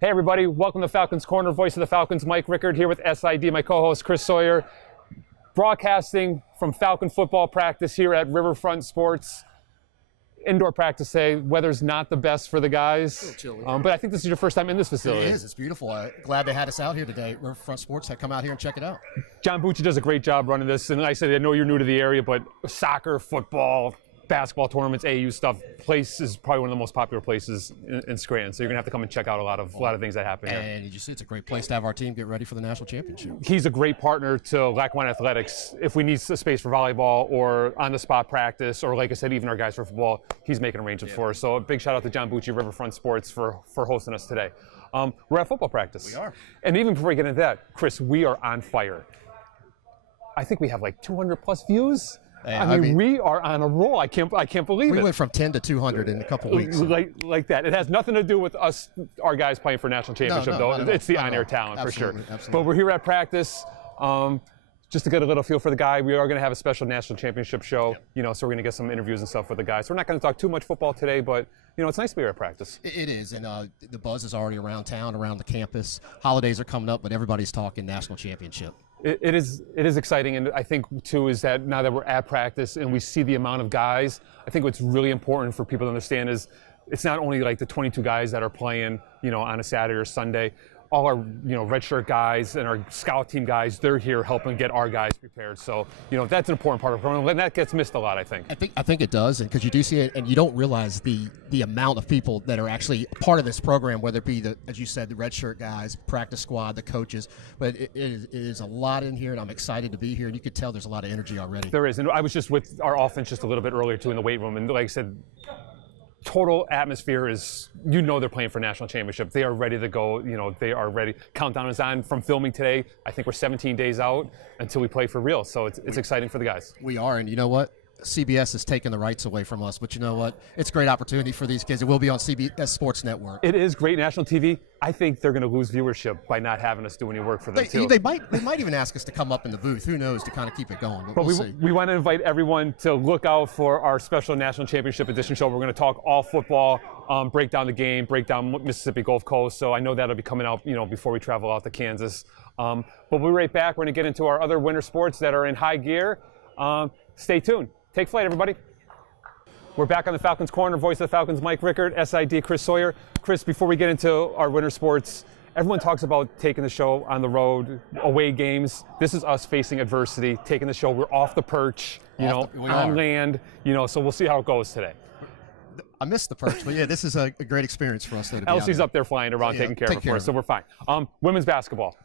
Hey everybody, welcome to Falcons Corner, voice of the Falcons, Mike Rickard here with SID, my co-host Chris Sawyer, broadcasting from Falcon football practice here at Riverfront Sports. Indoor practice today, weather's not the best for the guys, but I think this is your first time in this facility. It is, it's beautiful. Glad they had us out here today. Riverfront Sports had come out here and check it out. John Bucci does a great job running this, and like I said, I know you're new to the area, but soccer, football, basketball tournaments, AU stuff, place is probably one of the most popular places in Scranton. So you're gonna have to come and check out a lot of things that happen here. And you see, it's a great place to have our team get ready for the national championship. He's a great partner to Lackawanna Athletics. If we need a space for volleyball or on-the-spot practice, or like I said, even our guys for football, he's making arrangements for us. So a big shout out to John Bucci, Riverfront Sports, for hosting us today. We're at football practice. We are. And even before we get into that, Chris, we are on fire. I think we have like 200 plus views. I mean, we are on a roll. I can't believe it. We went from 10 to 200 in a couple of weeks. Like that. It has nothing to do with us, our guys playing for national championship, though. It's the on-air talent for sure. Absolutely. But we're here at practice. Just to get a little feel for the guy, we are going to have a special national championship show, so we're going to get some interviews and stuff with the guys. So we're not going to talk too much football today, but, it's nice to be here at practice. It is, and the buzz is already around town, around the campus. Holidays are coming up, but everybody's talking national championship. It is exciting, and I think, too, is that now that we're at practice and we see the amount of guys, I think what's really important for people to understand is it's not only like the 22 guys that are playing, on a Saturday or Sunday. All our, redshirt guys and our scout team guys, they're here helping get our guys prepared. So, that's an important part of the program, and that gets missed a lot, I think. I think it does, and because you do see it, and you don't realize the amount of people that are actually part of this program, whether it be as you said, the redshirt guys, practice squad, the coaches. But it is a lot in here, and I'm excited to be here. And you could tell there's a lot of energy already. There is, and I was just with our offense just a little bit earlier too in the weight room, and like I said, total atmosphere is, they're playing for national championship. They are ready to go. They are ready. Countdown is on from filming today. I think we're 17 days out until we play for real. So it's exciting for the guys. We are, and you know what? CBS has taken the rights away from us, but you know what? It's a great opportunity for these kids. It will be on CBS Sports Network. It is great national TV. I think they're going to lose viewership by not having us do any work for them, too. They might even ask us to come up in the booth. Who knows, to kind of keep it going. But we'll see. We want to invite everyone to look out for our special National Championship Edition show. We're going to talk all football, break down the game, break down Mississippi Gulf Coast. So I know that'll be coming out, before we travel out to Kansas. But we'll be right back. We're going to get into our other winter sports that are in high gear. Stay tuned. Take flight, everybody. We're back on the Falcons Corner, voice of the Falcons, Mike Rickard, SID, Chris Sawyer. Chris, before we get into our winter sports, everyone talks about taking the show on the road, away games. This is us facing adversity, taking the show. We're off the perch, on land, so we'll see how it goes today. I missed the perch, but yeah, this is a great experience for us. Elsie's up there flying around, taking care of it for us, so we're fine. Women's basketball.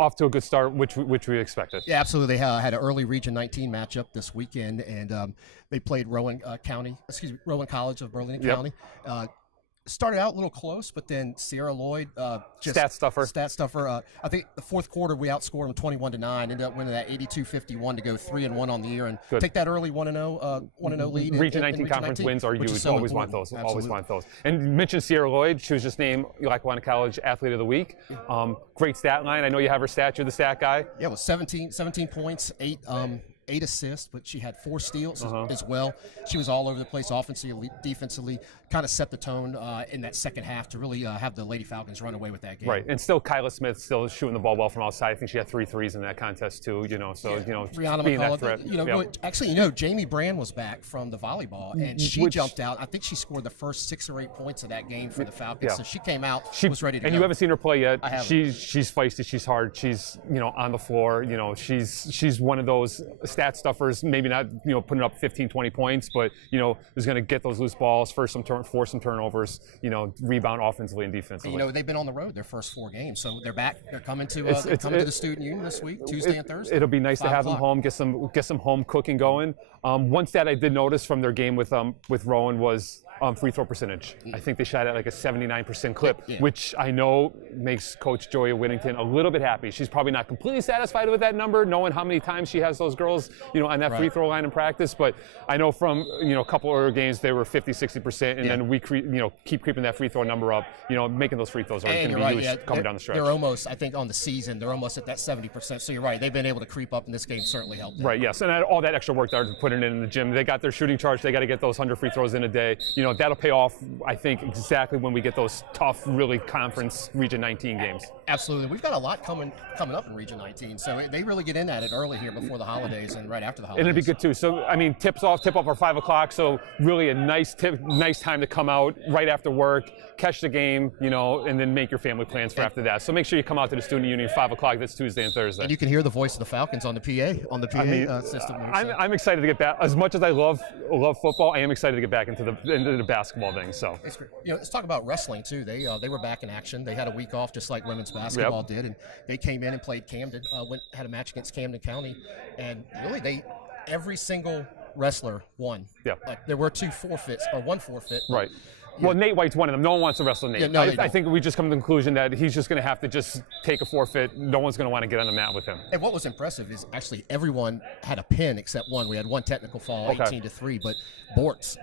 Off to a good start, which we expected. Yeah, absolutely. They had an early Region 19 matchup this weekend, and they played Rowan College of Burlington County. Started out a little close, but then Sierra Lloyd just stat stuffer. I think the fourth quarter we outscored them 21-9. Ended up winning that 82-51 to go 3-1 on the year and take that early 1-0 lead. Region 19 conference wins are huge. Always want those. Absolutely. Always want those. And you mentioned Sierra Lloyd. She was just named Lackawanna College Athlete of the Week. Great stat line. I know you have her stat. You're the stat guy. Yeah, it was 17 points, 8 assists, but she had 4 steals as well. She was all over the place offensively, defensively, kind of set the tone in that second half to really have the Lady Falcons run away with that game. Right, and still Kyla Smith still shooting the ball well from outside. I think she had 3 threes in that contest too, Brianna being McCullough, that threat. Actually, Jamie Brand was back from the volleyball, and she jumped out. I think she scored the first 6 or 8 points of that game for the Falcons, so she came out, she was ready to go. And you haven't seen her play yet. I haven't. She's feisty, she's hard, she's, on the floor, she's one of those stat stuffers, maybe not, putting up 15, 20 points, but, is going to get those loose balls, force some turnovers, rebound offensively and defensively. They've been on the road their first 4 games, so they're back. They're coming to the Student Union this week, Tuesday and Thursday. It'll be nice to have them home, get some home cooking going. One stat I did notice from their game with Rowan was free throw percentage. I think they shot at like a 79% clip, which I know makes Coach Joya Whittington a little bit happy. She's probably not completely satisfied with that number, knowing how many times she has those girls, on that free throw line in practice. But I know from, a couple of other games they were 50, 60%, and then we keep creeping that free throw number up. Making those free throws are going to be huge coming down the stretch. They're almost, I think, on the season, they're almost at that 70%. So you're right, they've been able to creep up, and this game certainly helped them. Right, yes, and all that extra work they're putting in the gym. They got their shooting charge. They got to get those 100 free throws in a day. that'll pay off, I think, exactly when we get those tough, really conference Region 19 games. Absolutely. We've got a lot coming up in Region 19, so they really get in at it early here before the holidays and right after the holidays. And it'll be good too. So I mean, tip off are 5 o'clock. So really a nice time to come out right after work, catch the game, and then make your family plans for after that. So make sure you come out to the Student Union 5 o'clock. That's Tuesday and Thursday. And you can hear the voice of the Falcons on the PA system. I'm excited to get back. As much as I love football, I am excited to get back into the basketball thing. So it's great. Let's talk about wrestling too. They were back in action. They had a week off just like women's basketball did, and they came in and played Camden. Had a match against Camden County, and really every single wrestler won. Yeah. There were 2 forfeits or 1 forfeit. Right. Well, Nate White's one of them. No one wants to wrestle Nate. Yeah, no, I think we just come to the conclusion that he's just going to have to just take a forfeit. No one's going to want to get on the mat with him. And what was impressive is actually everyone had a pin except one. We had one technical fall, 18-3, but Bortz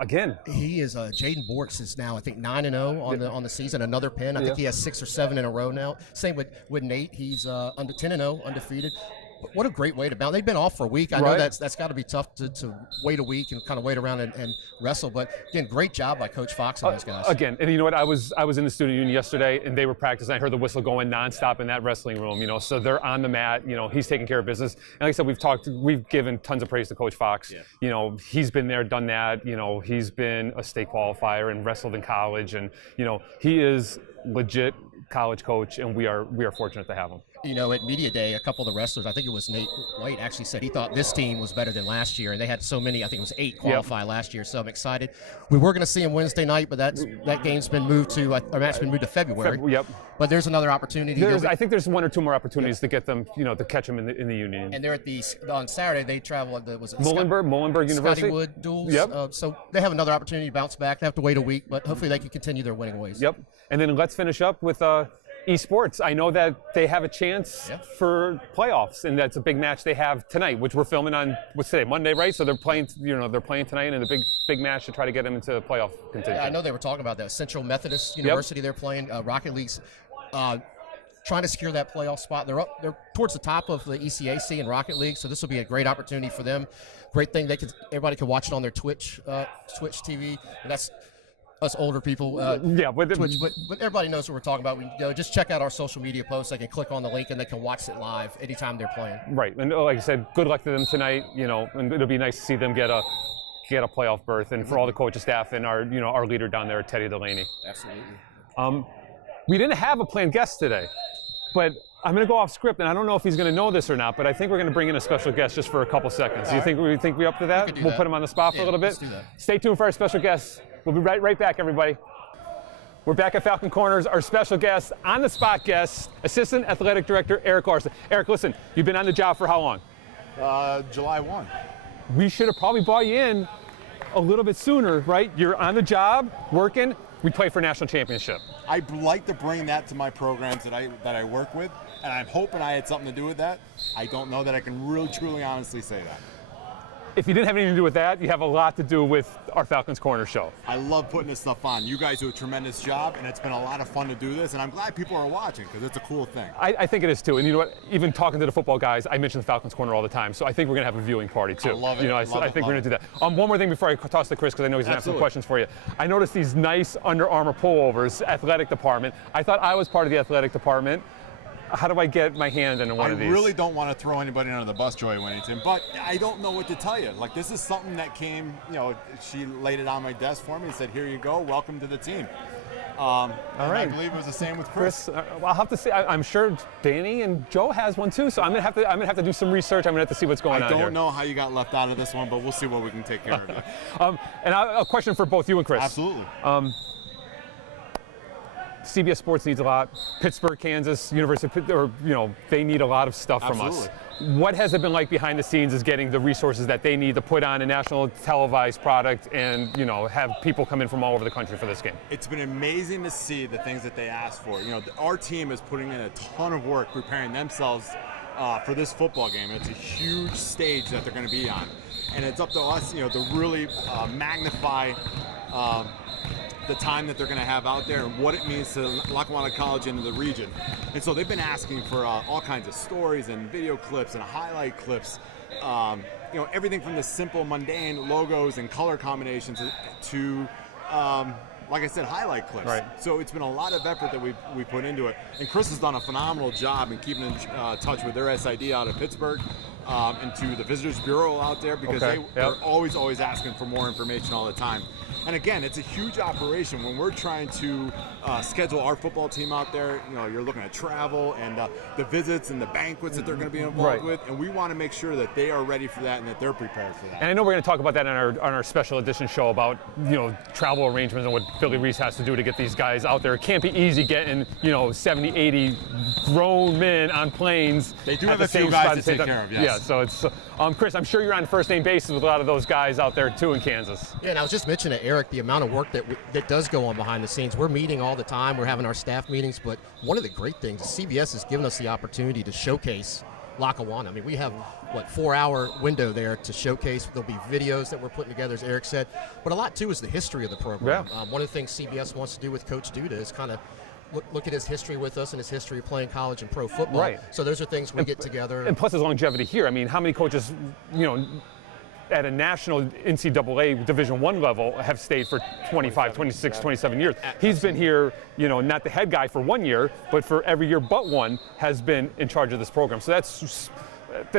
again. He is Jaden Bortz is now I think 9-0 on the season. Another pin. I think he has 6 or 7 in a row now. Same with Nate. He's under 10-0, undefeated. But what a great way to bounce. They've been off for a week. I know that's got to be tough to wait a week and kind of wait around and wrestle. But again, great job by Coach Fox and those guys. Again, and you know what? I was in the student union yesterday, and they were practicing. I heard the whistle going nonstop in that wrestling room. So they're on the mat. He's taking care of business. And like I said, we've given tons of praise to Coach Fox. Yeah. He's been there, done that. He's been a state qualifier and wrestled in college, and he is legit college coach, and we are fortunate to have him. At Media Day, a couple of the wrestlers, I think it was Nate White, actually said he thought this team was better than last year, and they had so many, I think it was 8 qualify last year, so I'm excited. We were going to see him Wednesday night, but that game's been moved to, our match's been moved to February. Yep. But there's another opportunity. I think there's 1 or 2 more opportunities to get them, to catch them in the union. And they're on Saturday, they travel, was it Muhlenberg University? Scottywood duels. Yep. So they have another opportunity to bounce back. They have to wait a week, but hopefully they can continue their winning ways. Yep. And then let's finish up with esports. I know that they have a chance for playoffs, and that's a big match they have tonight, which we're filming on what's today, Monday, right? So they're playing, they're playing tonight in a big match to try to get them into playoff contention. Yeah, I know they were talking about that. Central Methodist University, they're playing Rocket League's. Trying to secure that playoff spot. They're towards the top of the ECAC and Rocket League, so this will be a great opportunity for them. Great thing everybody can watch it on their Twitch TV. And that's us older people. Twitch, but everybody knows what we're talking about. Just check out our social media posts. They can click on the link and they can watch it live anytime they're playing. Right, and like I said, good luck to them tonight. And it'll be nice to see them get a playoff berth, and for all the coaching staff and our leader down there, Teddy Delaney. Absolutely. We didn't have a planned guest today, but I'm going to go off script, and I don't know if he's going to know this or not, but I think we're going to bring in a special guest just for a couple seconds. Do you think we're up to that? We'll put him on the spot for a little bit. Let's do that. Stay tuned for our special guest. We'll be right back, everybody. We're back at Falcon Corners. Our special guest, on the spot guest, Assistant Athletic Director Eric Larson. Eric, listen, you've been on the job for how long? July 1. We should have probably brought you in a little bit sooner, right? You're on the job, working. We play for national championship. I'd like to bring that to my programs that I work with, and I'm hoping I had something to do with that. I don't know that I can really, truly, honestly say that. If you didn't have anything to do with that, you have a lot to do with our Falcons Corner show. I love putting this stuff on. You guys do a tremendous job, and it's been a lot of fun to do this, and I'm glad people are watching because it's a cool thing. I think it is too, and you know what? Even talking to the football guys, I mention the Falcons Corner all the time, so I think we're going to have a viewing party too. I love it. I think we're going to do that. One more thing before I toss to Chris, because I know he's going to have some questions for you. I noticed these nice Under Armour pullovers, athletic department. I thought I was part of the athletic department. How do I get my hand into one of these? I really don't want to throw anybody under the bus, Joy Winnington, but I don't know what to tell you. Like, this is something that came, she laid it on my desk for me and said, here you go, welcome to the team. All right. I believe it was the same with Chris. I'll have to see. I'm sure Danny and Joe has one too, so I'm gonna have to do some research. I'm gonna have to see what's going on here. I don't know how you got left out of this one, but we'll see what we can take care of. And a question for both you and Chris. Absolutely. CBS Sports needs a lot. Pittsburgh, Kansas, University, they need a lot of stuff from us. What has it been like behind the scenes is getting the resources that they need to put on a national televised product and, have people come in from all over the country for this game? It's been amazing to see the things that they asked for. Our team is putting in a ton of work preparing themselves for this football game. It's a huge stage that they're going to be on. And it's up to us, to really magnify the time that they're going to have out there and what it means to Lackawanna College and the region. And so they've been asking for all kinds of stories and video clips and highlight clips, everything from the simple, mundane logos and color combinations to like I said, highlight clips. Right. So it's been a lot of effort that we put into it. And Chris has done a phenomenal job in keeping in touch with their SID out of Pittsburgh and to the Visitors Bureau out there, because they're always asking for more information all the time. And again, it's a huge operation when we're trying to schedule our football team out there. You know, you're looking at travel and the visits and the banquets that they're going to be involved with, and we want to make sure that they are ready for that and that they're prepared for that. And I know we're going to talk about that on our special edition show about, you know, travel arrangements and what Billy Reese has to do to get these guys out there. It can't be easy getting, you know, 70, 80 grown men on planes. They do at have the a few same guys spot to at the same take time. care of, yes. Yeah, so it's Chris, I'm sure you're on first name basis with a lot of those guys out there too in Kansas. Yeah, and I was just mentioning to Eric the amount of work that does go on behind the scenes. We're meeting all the time. We're having our staff meetings, but one of the great things is CBS has given us the opportunity to showcase Lackawanna. I mean, we have, 4-hour window there to showcase. There'll be videos that we're putting together, as Eric said, but a lot, too, is the history of the program. Yeah. One of the things CBS wants to do with Coach Duda is kind of look at his history with us and his history of playing college and pro football. Right. So those are things we get together. And plus his longevity here. I mean, how many coaches, you know, at a national NCAA Division I level have stayed for 25, 26, 27 years. He's been here, you know, not the head guy for 1 year, but for every year but one has been in charge of this program. So that's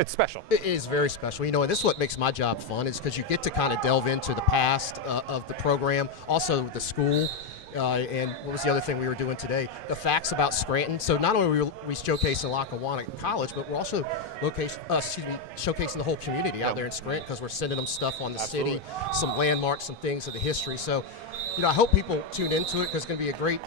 special. It is very special. You know, and this is what makes my job fun, is because you get to kind of delve into the past of the program, also the school. And what was the other thing we were doing today? The facts about Scranton. So not only are we showcasing Lackawanna College, but we're also showcasing the whole community out there in Scranton, because we're sending them stuff on the city, some landmarks, some things of the history. So, you know, I hope people tune into it, because it's going to be a great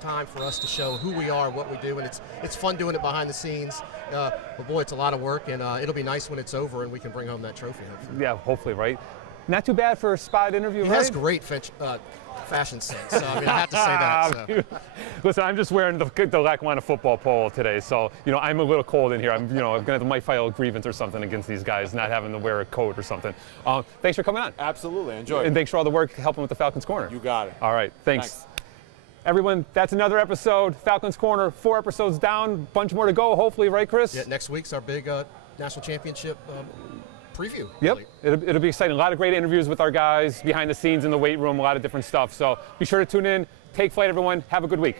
time for us to show who we are, what we do, and it's fun doing it behind the scenes. But boy, it's a lot of work, and it'll be nice when it's over and we can bring home that trophy. Hopefully. Yeah, hopefully, right? Not too bad for a spot interview, He right? has great fashion sense. So, I mean, I have to say that. So. Listen, I'm just wearing the Lackawanna football polo today, so, you know, I'm a little cold in here. I'm going to might file a grievance or something against these guys not having to wear a coat or something. Thanks for coming on. Absolutely, enjoy it. And thanks for all the work helping with the Falcons Corner. You got it. All right, thanks. Everyone, that's another episode. Falcons Corner, 4 episodes down, bunch more to go, hopefully, right, Chris? Yeah, next week's our big national championship preview. Yep, really. it'll be exciting. A lot of great interviews with our guys behind the scenes in the weight room, a lot of different stuff. So be sure to tune in. Take flight, everyone. Have a good week.